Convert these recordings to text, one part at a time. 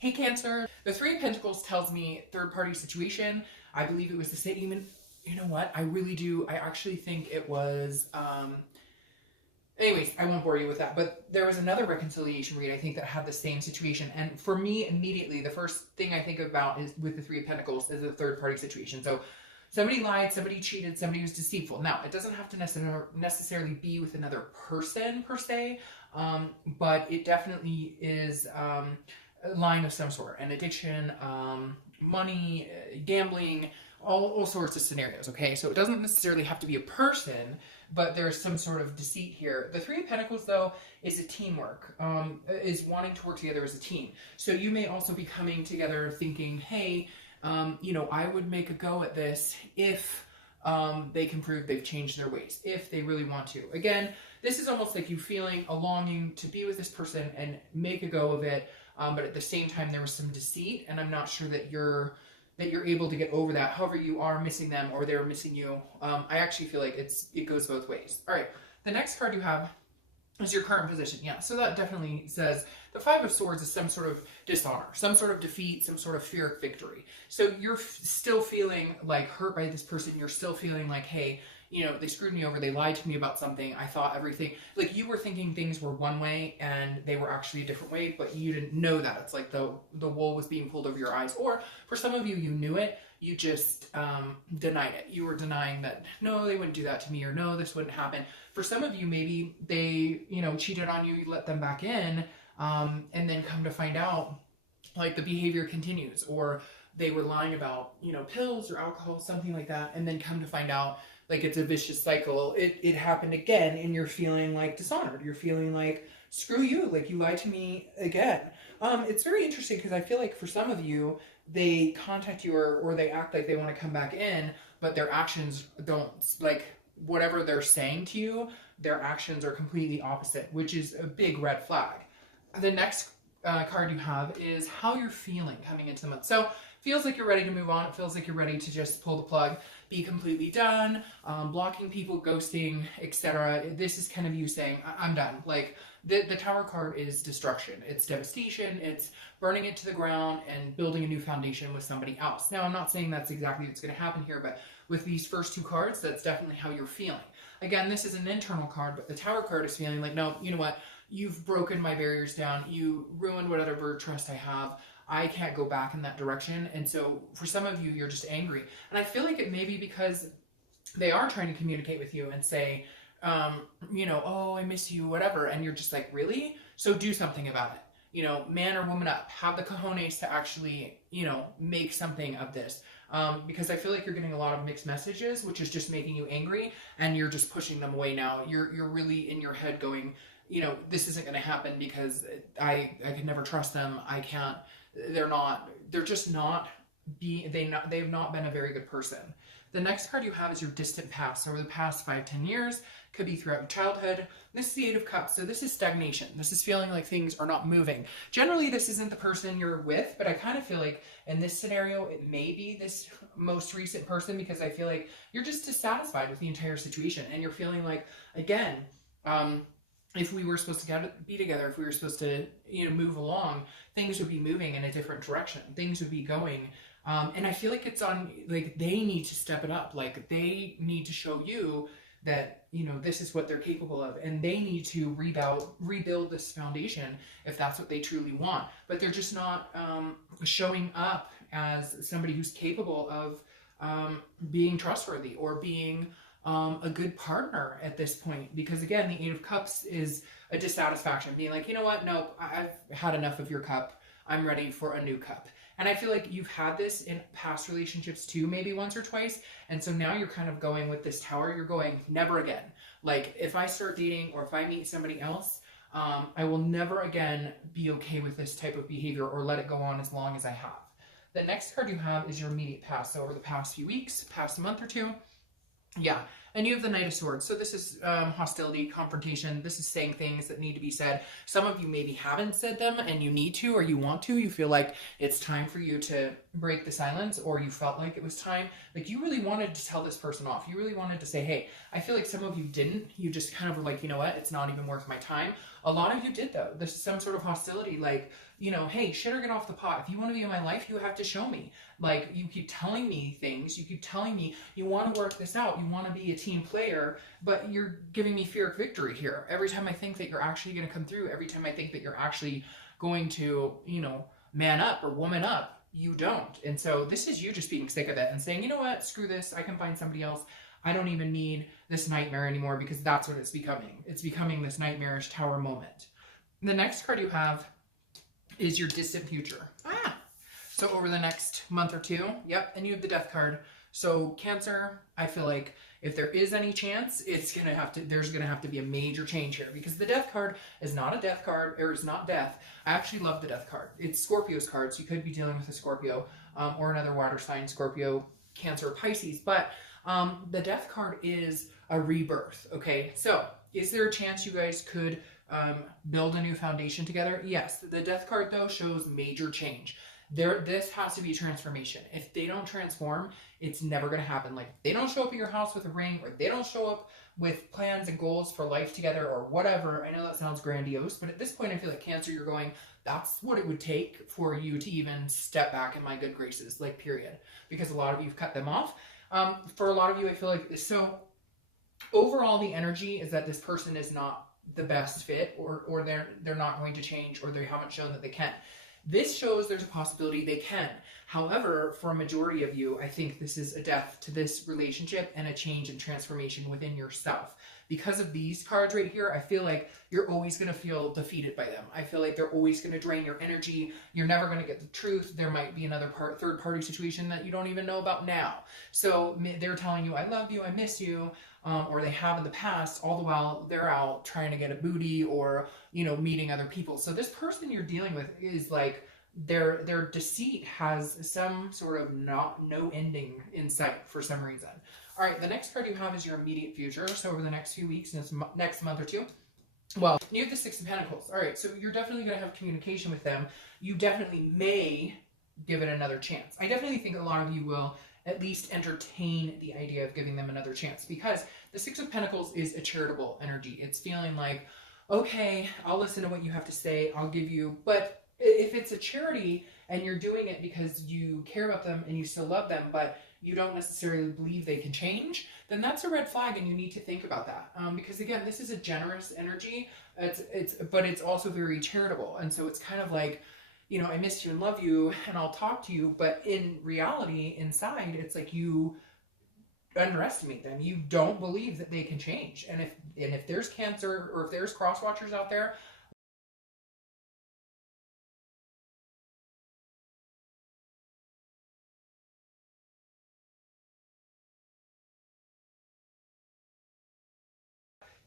Hey Cancer, the Three of Pentacles tells me third party situation. I believe it was the same. Even, you know what? I really do. I actually think it was. Anyways, I won't bore you with that. But there was another reconciliation read I think that had the same situation. And for me, immediately, the first thing I think about is with the Three of Pentacles is a third party situation. So somebody lied, somebody cheated, somebody was deceitful. Now, it doesn't have to necessarily be with another person per se, but it definitely is a line of some sort, an addiction, money, gambling, all sorts of scenarios, okay? So it doesn't necessarily have to be a person, but there's some sort of deceit here. The Three of Pentacles, though, is a teamwork, is wanting to work together as a team. So you may also be coming together thinking, hey, you know, I would make a go at this if they can prove they've changed their ways, if they really want to. Again, this is almost like you feeling a longing to be with this person and make a go of it, but at the same time there was some deceit, and I'm not sure that you're able to get over that. However, you are missing them or they're missing you. I actually feel like it goes both ways. All right, the next card you have is your current position. Yeah, so that definitely says the Five of Swords is some sort of dishonor, some sort of defeat, some sort of Pyrrhic victory. So you're still feeling like hurt by this person. You're still feeling like, hey, you know, they screwed me over. They lied to me about something. I thought everything, like you were thinking things were one way and they were actually a different way, but you didn't know that. It's like the wool was being pulled over your eyes. Or for some of you, you knew it. You just denied it. You were denying that, no, they wouldn't do that to me, or no, this wouldn't happen. For some of you, maybe they, you know, cheated on you, you let them back in, and then come to find out, like the behavior continues, or they were lying about, you know, pills or alcohol, something like that, and then come to find out, like it's a vicious cycle. It happened again, and you're feeling like dishonored. You're feeling like, screw you, like you lied to me again. It's very interesting because I feel like for some of you, they contact you or they act like they want to come back in, but their actions don't, like whatever they're saying to you, their actions are completely opposite, which is a big red flag. The next card you have is how you're feeling coming into the month. So feels like you're ready to move on. It feels like you're ready to just pull the plug, be completely done, blocking people, ghosting, etc. This is kind of you saying, I'm done. Like the Tower card is destruction. It's devastation. It's burning it to the ground and building a new foundation with somebody else. Now, I'm not saying that's exactly what's going to happen here, but with these first two cards, that's definitely how you're feeling. Again, this is an internal card, but the Tower card is feeling like, no, you know what? You've broken my barriers down. You ruined whatever trust I have. I can't go back in that direction. And so for some of you, you're just angry. And I feel like it may be because they are trying to communicate with you and say, you know, oh, I miss you, whatever. And you're just like, really? So do something about it. You know, man or woman up, have the cojones to actually, you know, make something of this. Because I feel like you're getting a lot of mixed messages, which is just making you angry, and you're just pushing them away now. You're really in your head going, you know, this isn't going to happen because I could never trust them. I can't, they're just not they've not been a very good person. The next card you have is your distant past. So over the past 5-10 years, could be throughout your childhood. This is the Eight of Cups. So this is stagnation. This is feeling like things are not moving. Generally, this isn't the person you're with, but I kind of feel like in this scenario, it may be this most recent person, because I feel like you're just dissatisfied with the entire situation. And you're feeling like, again, if we were supposed to be together, if we were supposed to, you know, move along, things would be moving in a different direction. Things would be going. And I feel like it's on, like, they need to step it up. Like, they need to show you that, you know, this is what they're capable of. And they need to rebuild this foundation if that's what they truly want. But they're just not showing up as somebody who's capable of being trustworthy or being a good partner at this point. Because again, the Eight of Cups is a dissatisfaction, being like, you know what, no, I've had enough of your cup. I'm ready for a new cup. And I feel like you've had this in past relationships too, maybe once or twice. And so now you're kind of going with this Tower, you're going, never again. Like, if I start dating or if I meet somebody else, I will never again be okay with this type of behavior or let it go on as long as I have. The next card you have is your immediate past. So over the past few weeks, past a month or two. Yeah, and you have the Knight of Swords. So this is hostility, confrontation. This is saying things that need to be said. Some of you maybe haven't said them and you need to, or you want to. You feel like it's time for you to break the silence, or you felt like it was time. Like, you really wanted to tell this person off. You really wanted to say, hey, I feel like some of you didn't. You just kind of were like, you know what, it's not even worth my time. A lot of you did, though. There's some sort of hostility, like, you know, hey, shit or get off the pot. If you want to be in my life, you have to show me. Like, you keep telling me things. You keep telling me you want to work this out. You want to be a team player, but you're giving me fear of victory here. Every time I think that you're actually going to come through, every time I think that you're actually going to, you know, man up or woman up, you don't. And so this is you just being sick of it and saying, you know what, screw this. I can find somebody else. I don't even need this nightmare anymore, because that's what it's becoming. It's becoming this nightmarish tower moment. The next card you have is your distant future. So over the next month or two, yep, and you have the Death card. So Cancer, I feel like if there is any chance, there's gonna have to be a major change here, because the Death card is not a death card, or it's not death. I actually love the Death card. It's Scorpio's card, so you could be dealing with a Scorpio or another water sign, Scorpio, Cancer, or Pisces. But the Death card is a rebirth. Okay, so is there a chance you guys could build a new foundation together? Yes. The Death card though shows major change. This has to be transformation. If they don't transform, it's never going to happen. Like, they don't show up at your house with a ring, or they don't show up with plans and goals for life together, or whatever. I know that sounds grandiose, but at this point I feel like Cancer, you're going, that's what it would take for you to even step back in my good graces, like, period. Because a lot of you've cut them off. For a lot of you, I feel like, so overall the energy is that this person is not the best fit, or they're not going to change, or they haven't shown that they can. This shows there's a possibility they can. However, for a majority of you, I think this is a death to this relationship and a change and transformation within yourself. Because of these cards right here, I feel like you're always going to feel defeated by them. I feel like they're always going to drain your energy. You're never going to get the truth. There might be another third party situation that you don't even know about now. So they're telling you, I love you, I miss you, or they have in the past, all the while they're out trying to get a booty, or, you know, meeting other people. So this person you're dealing with is like, their deceit has some sort of no ending in sight for some reason. All right, the next card you have is your immediate future. So over the next few weeks, next month or two, well, you have the Six of Pentacles. All right, so you're definitely going to have communication with them. You definitely may give it another chance. I definitely think a lot of you will at least entertain the idea of giving them another chance, because the Six of Pentacles is a charitable energy. It's feeling like, okay, I'll listen to what you have to say. I'll give you, but if it's a charity and you're doing it because you care about them and you still love them, but you don't necessarily believe they can change, then that's a red flag, and you need to think about that. Because again, this is a generous energy, but it's also very charitable. And so it's kind of like, you know, I miss you and love you and I'll talk to you, but in reality, inside, it's like you underestimate them. You don't believe that they can change. And if there's Cancer, or if there's cross watchers out there,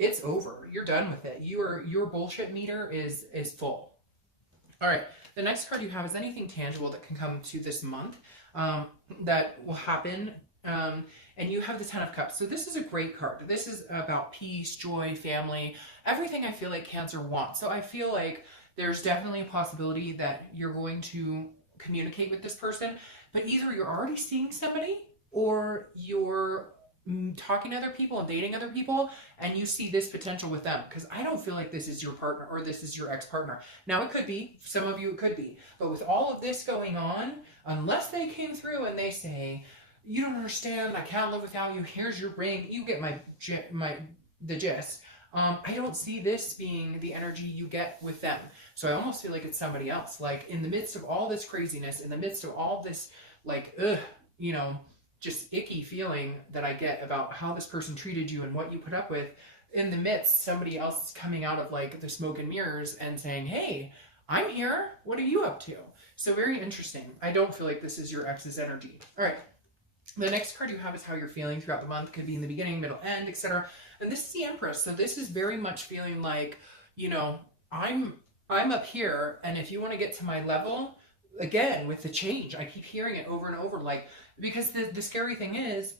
it's over. You're done with it. Your bullshit meter is full. All right. The next card you have is anything tangible that can come to this month that will happen. And you have the Ten of Cups. So this is a great card. This is about peace, joy, family, everything I feel like Cancer wants. So I feel like there's definitely a possibility that you're going to communicate with this person, but either you're already seeing somebody, or you're talking to other people and dating other people, and you see this potential with them, because I don't feel like this is your partner, or this is your ex-partner. Now it could be, some of you it could be, but with all of this going on, unless they came through and they say, you don't understand, I can't live without you, here's your ring, you get the gist. I don't see this being the energy you get with them. So I almost feel like it's somebody else. Like, in the midst of all this craziness, in the midst of all this, like, you know, just icky feeling that I get about how this person treated you and what you put up with, in the midst, somebody else is coming out of like the smoke and mirrors and saying, hey, I'm here, what are you up to? So very interesting. I don't feel like this is your ex's energy. All right. The next card you have is how you're feeling throughout the month. Could be in the beginning, middle, end, etc. And this is the Empress. So this is very much feeling like, you know, I'm up here, and if you want to get to my level, again, with the change, I keep hearing it over and over, like, because the scary thing is,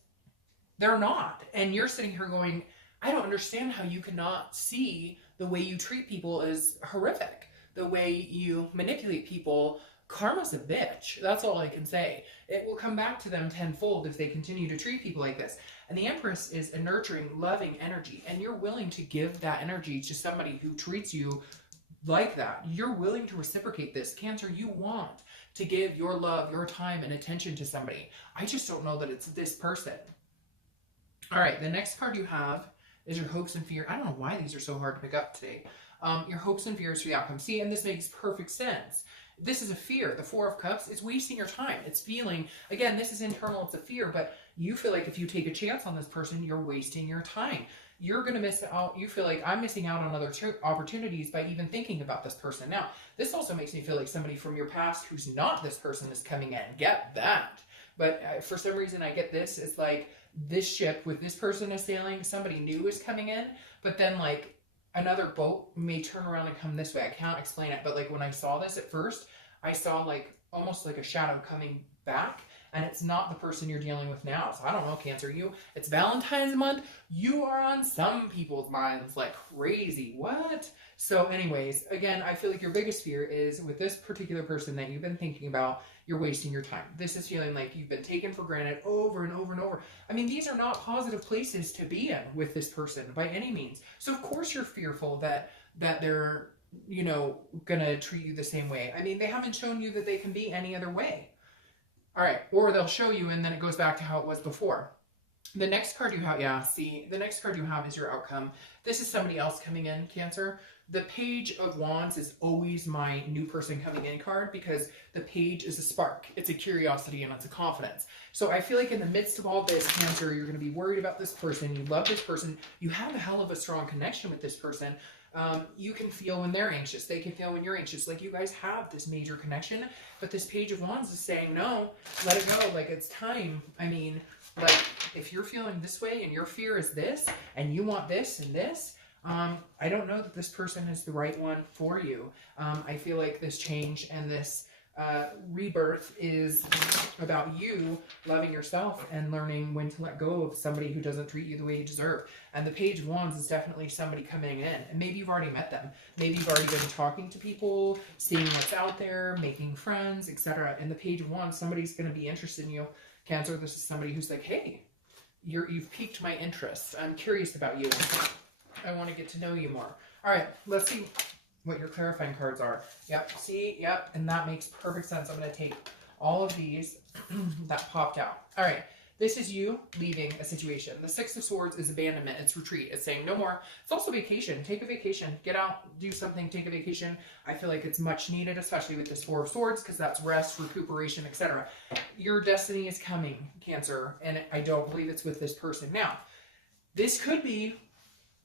they're not. And you're sitting here going, I don't understand how you cannot see the way you treat people is horrific. The way you manipulate people, karma's a bitch. That's all I can say. It will come back to them tenfold if they continue to treat people like this. And the Empress is a nurturing, loving energy. And you're willing to give that energy to somebody who treats you like that. You're willing to reciprocate this. Cancer, you want to give your love, your time, and attention to somebody. I just don't know that it's this person. All right, the next card you have is your hopes and fear. I don't know why these are so hard to pick up today. Your hopes and fears for the outcome. See, and this makes perfect sense. This is a fear. The Four of Cups is wasting your time. It's feeling, again, this is internal, it's a fear, but you feel like if you take a chance on this person, you're wasting your time. You're going to miss out. You feel like I'm missing out on other opportunities by even thinking about this person. Now, this also makes me feel like somebody from your past who's not this person is coming in. Get that. But for some reason, I get this. It's like this ship with this person is sailing, somebody new is coming in, but then like another boat may turn around and come this way. I can't explain it, but like when I saw this at first, I saw like almost like a shadow coming back, and it's not the person you're dealing with now. So I don't know, Cancer, it's Valentine's month. You are on some people's minds like crazy. What? So anyways, again, I feel like your biggest fear is with this particular person that you've been thinking about, you're wasting your time. This is feeling like you've been taken for granted over and over and over. I mean, these are not positive places to be in with this person by any means. So of course you're fearful that they're, gonna treat you the same way. I mean, they haven't shown you that they can be any other way. All right, or they'll show you and then it goes back to how it was before. The next card you have, the next card you have is your outcome. This is somebody else coming in, Cancer. The Page of Wands is always my new person coming in card because the page is a spark. It's a curiosity and it's a confidence. So I feel like in the midst of all this, Cancer, you're going to be worried about this person. You love this person. You have a hell of a strong connection with this person. You can feel when they're anxious. They can feel when you're anxious. Like you guys have this major connection, but this Page of Wands is saying, no, let it go. Like it's time. I mean, like if you're feeling this way and your fear is this and you want this and this, I don't know that this person is the right one for you. I feel like this change and this rebirth is about you loving yourself and learning when to let go of somebody who doesn't treat you the way you deserve. And the Page of Wands is definitely somebody coming in. And maybe you've already met them. Maybe you've already been talking to people, seeing what's out there, making friends, etc. And the Page of Wands, somebody's going to be interested in you. Cancer, this is somebody who's like, hey, you've piqued my interest. I'm curious about you. I want to get to know you more. All right, let's see what your clarifying cards are. Yep, see, yep, and that makes perfect sense. I'm going to take all of these that popped out. All right, this is you leaving a situation. The Six of Swords is abandonment. It's retreat. It's saying no more. It's also vacation. Take a vacation. Get out, do something, take a vacation. I feel like it's much needed, especially with this Four of Swords, because that's rest, recuperation, etc. Your destiny is coming, Cancer, and I don't believe it's with this person. Now, this could be,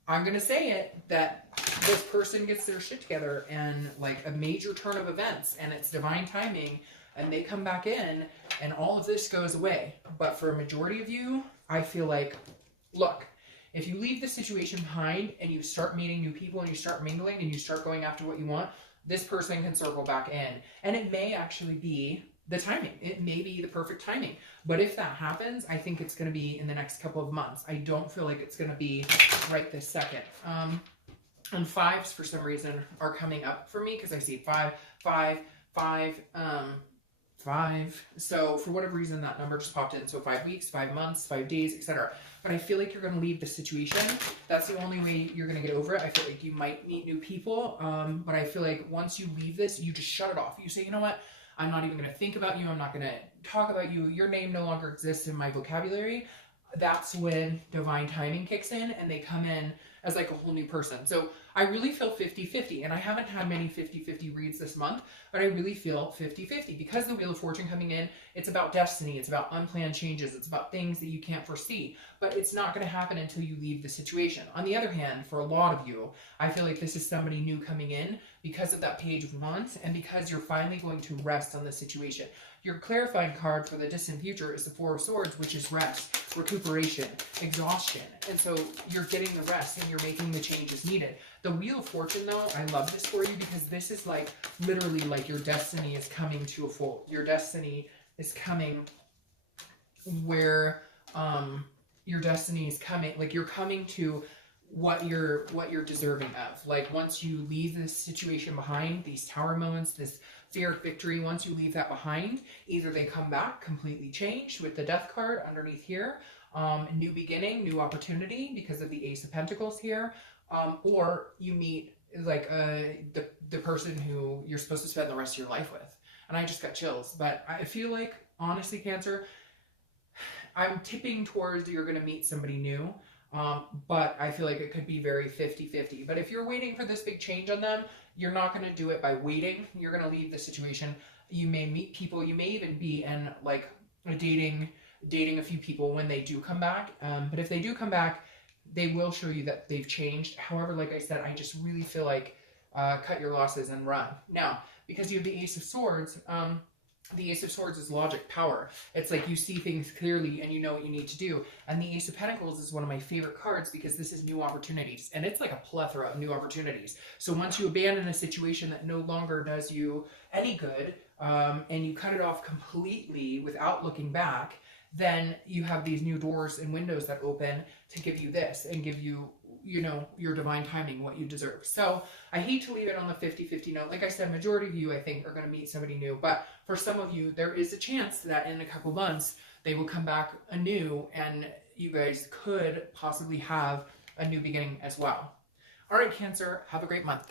I'm going to say it, that this person gets their shit together and like a major turn of events and it's divine timing and they come back in and all of this goes away. But for a majority of you, I feel like, look, if you leave the situation behind and you start meeting new people and you start mingling and you start going after what you want, this person can circle back in. And it may actually be the timing. It may be the perfect timing. But if that happens, I think it's going to be in the next couple of months. I don't feel like it's going to be right this second. And fives, for some reason, are coming up for me because I see 5, 5, 5, 5. So for whatever reason, that number just popped in. So 5 weeks, 5 months, 5 days, etc. But I feel like you're going to leave the situation. That's the only way you're going to get over it. I feel like you might meet new people. But I feel like once you leave this, you just shut it off. You say, you know what? I'm not even going to think about you. I'm not going to talk about you. Your name no longer exists in my vocabulary. That's when divine timing kicks in and they come in as like a whole new person. So I really feel 50-50, and I haven't had many 50-50 reads this month, but I really feel 50-50 because the Wheel of Fortune coming in, it's about destiny, it's about unplanned changes, it's about things that you can't foresee, but it's not going to happen until you leave the situation. On the other hand, for a lot of you, I feel like this is somebody new coming in because of that Page of Wands and because you're finally going to rest on the situation. Your clarifying card for the distant future is the Four of Swords, which is rest, recuperation, exhaustion. And so you're getting the rest and you're making the changes needed. The Wheel of Fortune, though, I love this for you because this is like literally like your destiny is coming to a full. Your destiny is coming where your destiny is coming, like you're coming to what you're deserving of. Like once you leave this situation behind, these tower moments, this fear of victory, once you leave that behind, either they come back completely changed with the Death card underneath here, new beginning, new opportunity because of the Ace of Pentacles here, or you meet like the person who you're supposed to spend the rest of your life with. And I just got chills. But I feel like, honestly, Cancer, I'm tipping towards you're going to meet somebody new. But I feel like it could be very 50-50. But if you're waiting for this big change on them, you're not going to do it by waiting. You're going to leave the situation. You may meet people. You may even be in like dating a few people when they do come back. But if they do come back, they will show you that they've changed. However, like I said, I just really feel like cut your losses and run. Now, because you have the Ace of Swords, the Ace of Swords is logic, power. It's like you see things clearly and you know what you need to do. And the Ace of Pentacles is one of my favorite cards because this is new opportunities. And it's like a plethora of new opportunities. So once you abandon a situation that no longer does you any good, and you cut it off completely without looking back, then you have these new doors and windows that open to give you this and give you, you know, your divine timing, what you deserve. So I hate to leave it on the 50-50 note. Like I said, majority of you, I think, are going to meet somebody new. But for some of you, there is a chance that in a couple months, they will come back anew and you guys could possibly have a new beginning as well. All right, Cancer, have a great month.